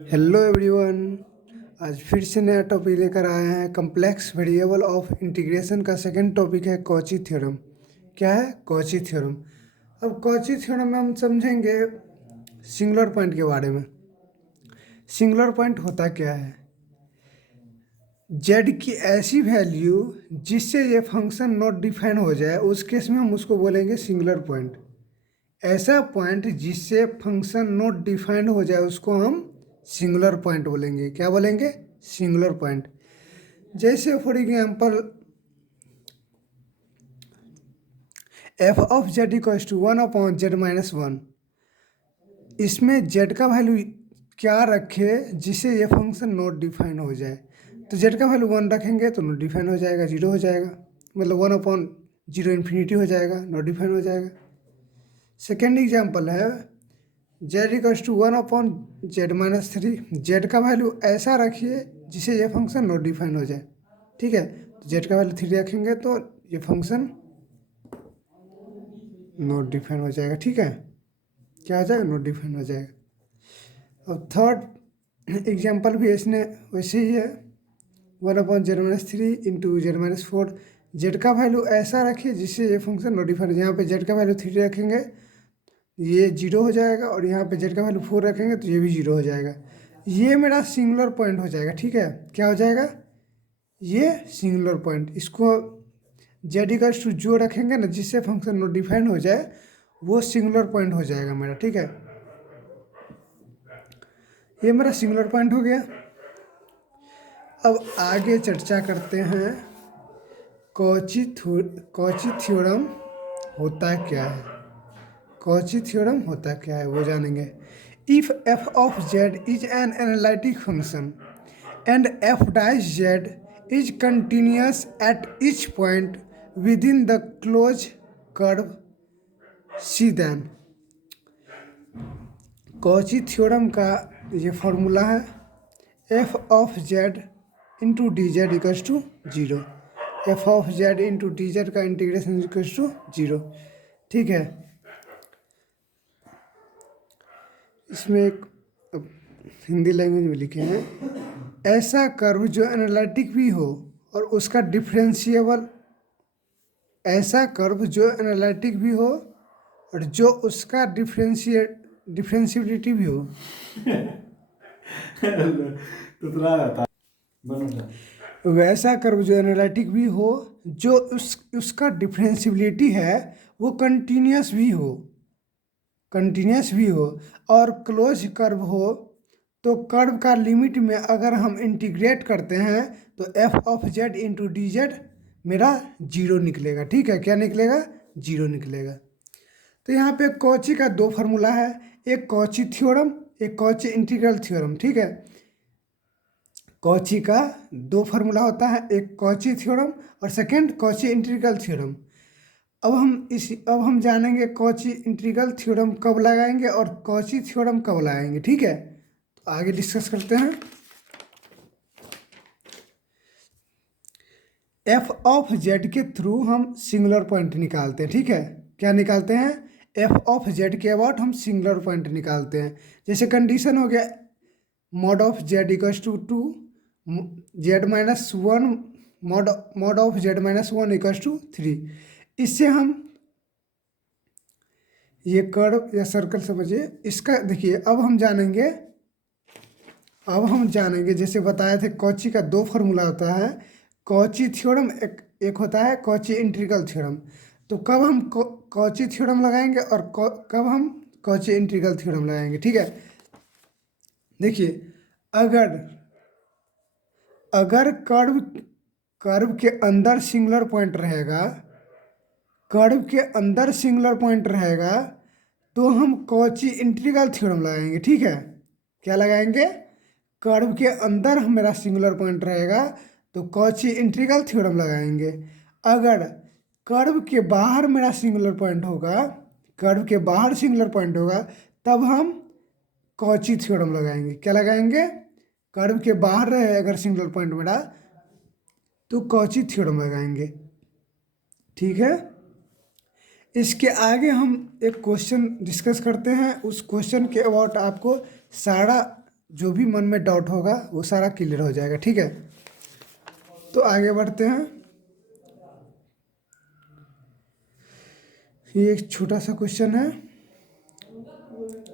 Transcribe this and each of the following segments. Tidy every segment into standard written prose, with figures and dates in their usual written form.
Hello everyone. आज फिर से नया टॉपिक लेकर आए हैं। कम्प्लेक्स वेरिएबल ऑफ इंटीग्रेशन का सेकंड टॉपिक है कॉची थ्योरम। क्या है कॉची थ्योरम? अब कॉची थ्योरम में हम समझेंगे सिंगुलर पॉइंट के बारे में। सिंगुलर पॉइंट होता क्या है? जेड की ऐसी वैल्यू जिससे ये फंक्शन नॉट डिफाइन हो जाए, उस केस में हम उसको बोलेंगे सिंगुलर पॉइंट। ऐसा पॉइंट जिससे फंक्शन नॉट डिफाइंड हो जाए उसको हम सिंगुलर पॉइंट बोलेंगे। क्या बोलेंगे? Singular point. जैसे for example f of Z equals to 1/z-1। इसमें जेड का वैल्यू क्या रखे जिससे ये फंक्शन नॉट डिफाइन हो जाए? तो जेड का वैल्यू 1 रखेंगे तो नॉट डिफाइन हो जाएगा, 0 हो जाएगा, मतलब 1/0 इन्फिनिटी हो जाएगा, नॉट डिफाइन हो जाएगा। सेकेंड एग्जाम्पल है Z equals to 1/z-3। Z का वैल्यू ऐसा रखिए जिससे ये फंक्शन नॉट डिफाइन हो जाए। ठीक है, तो जेड का वैल्यू 3 रखेंगे तो ये फंक्शन नॉट डिफाइन हो जाएगा। ठीक है, क्या हो जाएगा? नॉट डिफाइन हो जाएगा। अब थर्ड एग्जाम्पल भी इसने वैसे ही है 1/z-3 इंटू z-4। जेड का वैल्यू ऐसा रखिए जिससे ये फंक्शन नॉट डिफाइन हो जाए। यहाँ पे जेड का वैल्यू 3 रखेंगे ये 0 हो जाएगा, और यहाँ पे जेड का वैल्यू 4 रखेंगे तो ये भी 0 हो जाएगा। ये मेरा सिंगुलर पॉइंट हो जाएगा। ठीक है, क्या हो जाएगा? ये सिंगुलर पॉइंट। इसको जेड इक्वल्स टू जो रखेंगे ना जिससे फंक्शन नॉट डिफाइन हो जाए, वो सिंगुलर पॉइंट हो जाएगा मेरा। ठीक है, ये मेरा सिंगुलर पॉइंट हो गया। अब आगे चर्चा करते हैं कॉची थ्योरम होता क्या है। कॉची थ्योरम होता क्या है वो जानेंगे। If F of Z is an analytic function and F dash Z is continuous at each point within the close curve C, then Cauchy theorem का ये फॉर्मूला है F of Z into D Z equals to 0। F of Z into D Z का integration equals to 0। ठीक है, इसमें एक Hindi language में लिखे हैं, ऐसा कर्व जो एनालिटिक भी हो और उसका डिफरेंशिएबल, ऐसा कर्व जो एनालिटिक भी हो और जो उसका डिफरेंशिएबिलिटी भी हो। वैसा कर्व जो एनालिटिक भी हो, जो उसका डिफरेंशिएबिलिटी है वो कंटिन्यूअस भी हो और क्लोज कर्व हो। तो कर्व का लिमिट में अगर हम इंटीग्रेट करते हैं तो F of Z into D Z मेरा 0 निकलेगा। ठीक है, क्या निकलेगा? 0 निकलेगा। तो यहाँ पे कॉची का दो फार्मूला है, एक कॉची थ्योरम, एक कॉची इंटीग्रल थ्योरम। ठीक है, कॉची का दो फार्मूला होता है, एक कॉची थ्योरम और सेकंड कॉची इंटीग्रल थ्योरम। अब हम जानेंगे कॉची इंटीग्रल थ्योरम कब लगाएंगे और कॉची थ्योरम कब लगाएंगे। ठीक है, तो आगे डिस्कस करते हैं। एफ ऑफ जेड के थ्रू हम सिंगुलर पॉइंट निकालते हैं। ठीक है, क्या निकालते हैं? एफ ऑफ जेड के अबाउट हम सिंगुलर पॉइंट निकालते हैं। जैसे कंडीशन हो गया mod of Z equals to 2 z-1 mod of z-1 equals to 3। इससे हम ये कर्व या सर्कल समझिए इसका। देखिए अब हम जानेंगे जैसे बताए थे कॉची का दो फार्मूला होता है, कॉची थ्योरम एक होता है कॉची इंटीग्रल थ्योरम। तो कब हम कॉची थ्योरम लगाएंगे और कब हम कॉची इंटीग्रल थ्योरम लगाएंगे। ठीक है, देखिए अगर अगर कर्व के अंदर सिंगुलर पॉइंट रहेगा, कर्व के अंदर सिंगुलर पॉइंट रहेगा तो हम कॉची इंटीग्रल थ्योरम लगाएंगे। ठीक है, क्या लगाएंगे? कर्व के अंदर मेरा सिंगुलर पॉइंट रहेगा तो कॉची इंटीग्रल थ्योरम लगाएंगे। अगर कर्व के बाहर मेरा सिंगुलर पॉइंट होगा, कर्व के बाहर सिंगुलर पॉइंट होगा तब हम कॉची थ्योरम लगाएंगे। क्या लगाएंगे? कर्व के बाहर रहे अगर सिंगुलर पॉइंट मेरा तो कॉची थ्योरम लगाएंगे। ठीक है, इसके आगे हम एक क्वेश्चन डिस्कस करते हैं। उस क्वेश्चन के अबाउट आपको सारा जो भी मन में डाउट होगा वो सारा क्लियर हो जाएगा। ठीक है, तो आगे बढ़ते हैं। ये एक छोटा सा क्वेश्चन है,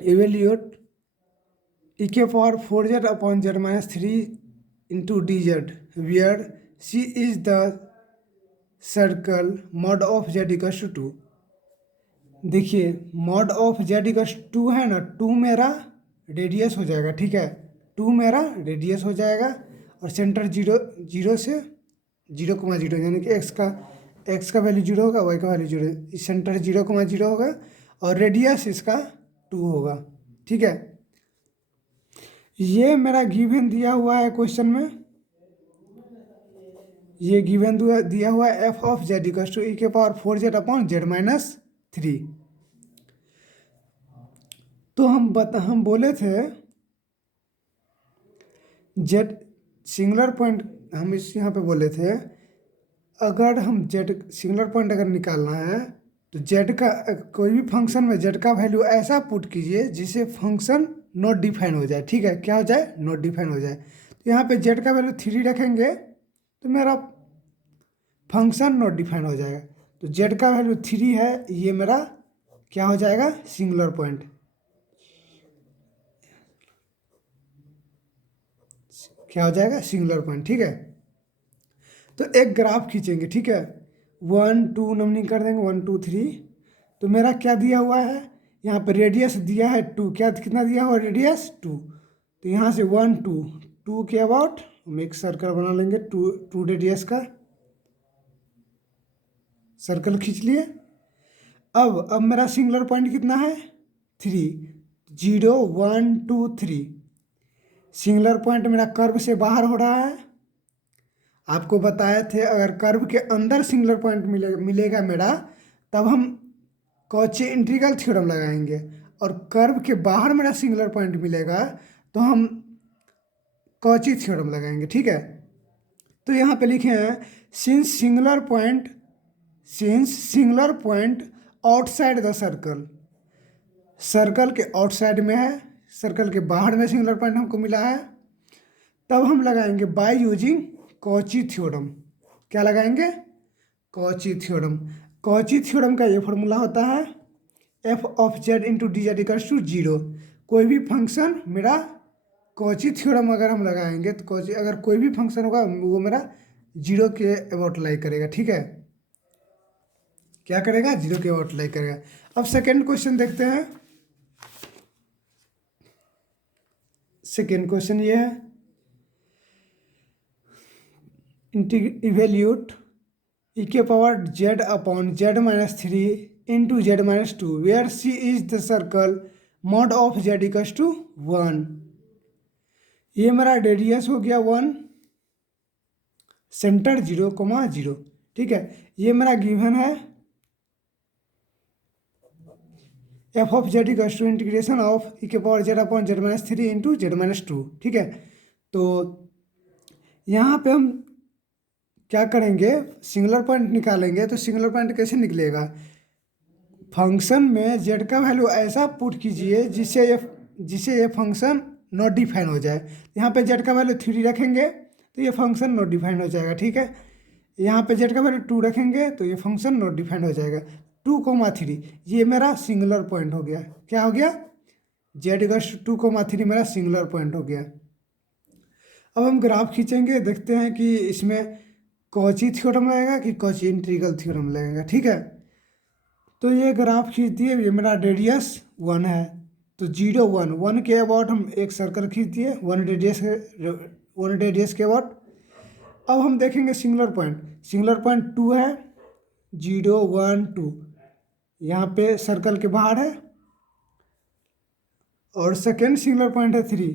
इवेल्यूट e के power 4z upon z minus 3 into D Z where C is the circle mod of Z equals to 2। देखिए मॉड ऑफ जेड इक्वल्स 2 है ना, 2 मेरा रेडियस हो जाएगा। ठीक है, 2 मेरा रेडियस हो जाएगा और सेंटर जीरो जीरो से 0,0 यानी कि एक्स का वैल्यू 0 होगा, वाई का वैल्यू 0, सेंटर 0,0 होगा और रेडियस इसका 2 होगा। ठीक है, ये मेरा गिवन दिया हुआ है क्वेश्चन में, ये गिवन दिया हुआ है F of z equal to e के power 4z upon Z minus 3। तो हम बोले थे जेड सिंगुलर पॉइंट, हम इस यहाँ पे बोले थे अगर हम जेड सिंगुलर पॉइंट अगर निकालना है तो जेड का कोई भी फंक्शन में जेड का वैल्यू ऐसा पुट कीजिए जिससे फंक्शन नॉट डिफाइन हो जाए। ठीक है, क्या हो जाए, नॉट डिफाइन हो जाए। तो यहाँ पे जेड का वैल्यू 3 रखेंगे तो मेरा फंक्शन नॉट डिफाइन हो जाएगा। तो जेड का वैल्यू 3 है, ये मेरा क्या हो जाएगा, सिंगुलर पॉइंट। क्या हो जाएगा, सिंगुलर पॉइंट। ठीक है, तो एक ग्राफ खींचेंगे। ठीक है, 1 2 नंबरिंग कर देंगे, 1 2 3। तो मेरा क्या दिया हुआ है, यहाँ पे रेडियस दिया है 2, क्या कितना दिया हुआ रेडियस 2। तो यहाँ से 1 2 2 के अबाउट हम एक सर्कल बना लेंगे, 2 रेडियस का सर्कल खींच लिए। अब मेरा सिंगुलर पॉइंट कितना है, 3, 0 1 2 3। सिंगुलर पॉइंट मेरा कर्व से बाहर हो रहा है। आपको बताए थे अगर कर्व के अंदर सिंगुलर पॉइंट मिलेगा मेरा, तब हम कॉची इंटीग्रल थ्योरम लगाएंगे, और कर्व के बाहर मेरा सिंगुलर पॉइंट मिलेगा तो हम कॉची थ्योरम लगाएंगे। ठीक है, तो यहाँ पे लिखे हैं since singular point outside the circle, circle के आउटसाइड में है, सर्कल के बाहर में सिंगुलर पॉइंट हमको मिला है, तब हम लगाएंगे बाय यूजिंग कॉची थ्योरम। क्या लगाएंगे, कॉची थ्योरम। कॉची थ्योरम का ये फॉर्मूला होता है F of Z into D Z equals to 0। कोई भी फंक्शन मेरा कॉची थ्योरम अगर हम लगाएंगे तो कॉची अगर कोई भी फंक्शन होगा वो मेरा 0 के अबाउट लाई करेगा। ठीक है, क्या करेगा, 0 के अबाउट लाई करेगा। अब सेकेंड क्वेश्चन देखते हैं। सेकेंड क्वेश्चन ये है, इवेल्यूट e के power Z upon Z minus 3 into Z minus 2 where C is the circle mod of Z equals to 1। ये मेरा रेडियस हो गया 1, सेंटर 0,0। ठीक है, ये मेरा गिवन है F of Z equals to integration of e के power Z upon Z minus 3 into Z minus 2। ठीक है, तो यहाँ पे हम क्या करेंगे, सिंगुलर पॉइंट निकालेंगे। तो सिंगुलर पॉइंट कैसे निकलेगा, फंक्शन में जेड का वैल्यू ऐसा पुट कीजिए जिससे ये फंक्शन नॉट डिफाइन हो जाए। यहाँ पे जेड का वैल्यू 3 रखेंगे तो ये फंक्शन नॉट डिफाइन हो जाएगा। ठीक है, यहाँ पे जेड का वैल्यू 2 रखेंगे तो ये फंक्शन नॉट डिफाइन हो जाएगा। 2,3 ये मेरा सिंगुलर पॉइंट हो गया। क्या हो गया, जेड इक्वल्स 2,3 मेरा सिंगुलर पॉइंट हो गया। अब हम ग्राफ खींचेंगे, देखते हैं कि इसमें कॉची थ्योरम लगेगा कि कॉची इंटीग्रल थ्योरम लगेगा। ठीक है, तो ये ग्राफ खींच दिए, ये मेरा रेडियस 1 है तो 0 1 1 के अबाउट हम एक सर्कल खींच दिए, 1 रेडियस के अबाउट। अब हम देखेंगे सिंगुलर पॉइंट 2 है, 0 1 2 यहाँ पे सर्कल के बाहर है, और सेकेंड सिंगुलर पॉइंट है 3,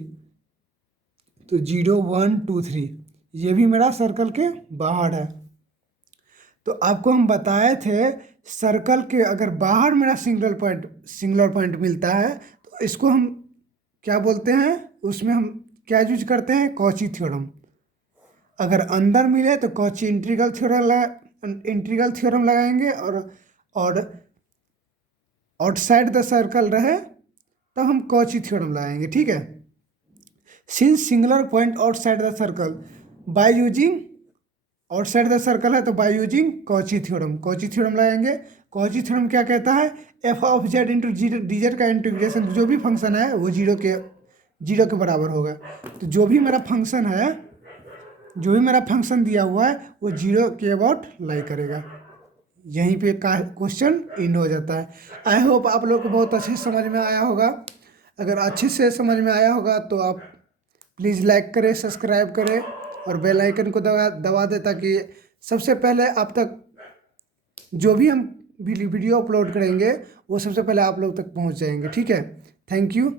तो 0 1 2 3 ये भी मेरा सर्कल के बाहर है। तो आपको हम बताए थे सर्कल के अगर बाहर मेरा सिंगुलर पॉइंट मिलता है तो इसको हम क्या बोलते हैं, उसमें हम क्या यूज करते हैं, कॉची थ्योरम। अगर अंदर मिले तो कॉची इंटीग्रल थ्योरम लगाएंगे, और आउटसाइड द सर्कल रहे तब हम कॉची थ्योरम लगाएंगे। ठीक है, since singular point outside the circle by using, outside the circle है तो by using Cauchy theorem, Cauchy theorem लगाएंगे। कॉची थ्योरम क्या कहता है, F of Z into D Z का इंटीग्रेशन जो भी फंक्शन है वो जीरो के बराबर होगा। तो जो भी मेरा फंक्शन है, जो भी मेरा फंक्शन दिया हुआ है वो जीरो के अबाउट लाई करेगा। यहीं पे का क्वेश्चन इन हो जाता है। आई होप आप लोग को बहुत अच्छे से समझ में आया होगा। अगर अच्छे से समझ में आया होगा तो आप प्लीज़ लाइक करें, सब्सक्राइब करें और बेल आइकन को दबा दबा दें, ताकि सबसे पहले आप तक जो भी हम वीडियो अपलोड करेंगे वो सबसे पहले आप लोग तक पहुंच जाएंगे। ठीक है, थैंक यू।